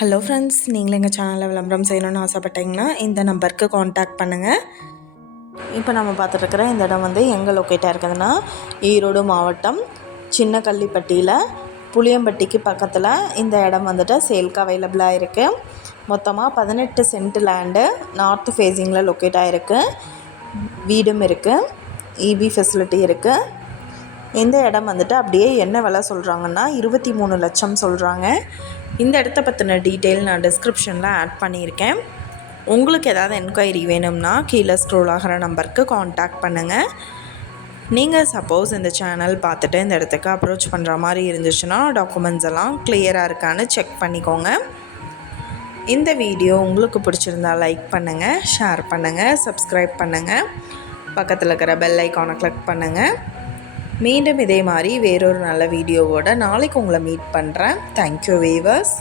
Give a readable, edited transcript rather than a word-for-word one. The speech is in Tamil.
ஹலோ ஃப்ரெண்ட்ஸ், நீங்களும் எங்கள் சேனலில் விளம்பரம் செய்யணும்னு ஆசைப்பட்டீங்கன்னா இந்த நம்பருக்கு காண்டாக்ட் பண்ணுங்கள். இப்போ நம்ம பார்த்துட்ருக்குற இந்த இடம் எங்கே லொக்கேட்டாக இருக்குதுன்னா ஈரோடு மாவட்டம் சின்ன கள்ளிப்பட்டியில் புளியம்பட்டிக்கு பக்கத்தில் இந்த இடம் சேல்க்கு அவைலபிளாக இருக்குது. மொத்தமாக 18 சென்ட் லேண்டு நார்த் ஃபேஸிங்கில் லொக்கேட் ஆகிருக்கு. வீடும் இருக்குது, இபி ஃபெசிலிட்டி இருக்குது. இந்த இடம் அப்படியே என்ன விலை சொல்கிறாங்கன்னா 23 லட்சம் சொல்கிறாங்க. இந்த இடத்த பற்றின டீட்டெயில் நான் டிஸ்கிரிப்ஷனில் ஆட் பண்ணியிருக்கேன். உங்களுக்கு ஏதாவது என்கொயரி வேணும்னா கீழே ஸ்க்ரோல் ஆகிற நம்பருக்கு காண்டாக்ட் பண்ணுங்கள். நீங்கள் சப்போஸ் இந்த சேனல் பார்த்துட்டு இந்த இடத்துக்கு அப்ரோச் பண்ணுற மாதிரி இருந்துச்சுன்னா டாக்குமெண்ட்ஸ் எல்லாம் கிளியராக இருக்கான்னு செக் பண்ணிக்கோங்க. இந்த வீடியோ உங்களுக்கு பிடிச்சிருந்தா லைக் பண்ணுங்கள், ஷேர் பண்ணுங்கள், சப்ஸ்கிரைப் பண்ணுங்கள், பக்கத்தில் இருக்கிற பெல் ஐக்கானை கிளிக் பண்ணுங்கள். மீண்டும் இதே மாதிரி வேறொரு நல்ல வீடியோவோட நாளைக்கு உங்களை மீட் பண்ணுறேன். Thank you viewers.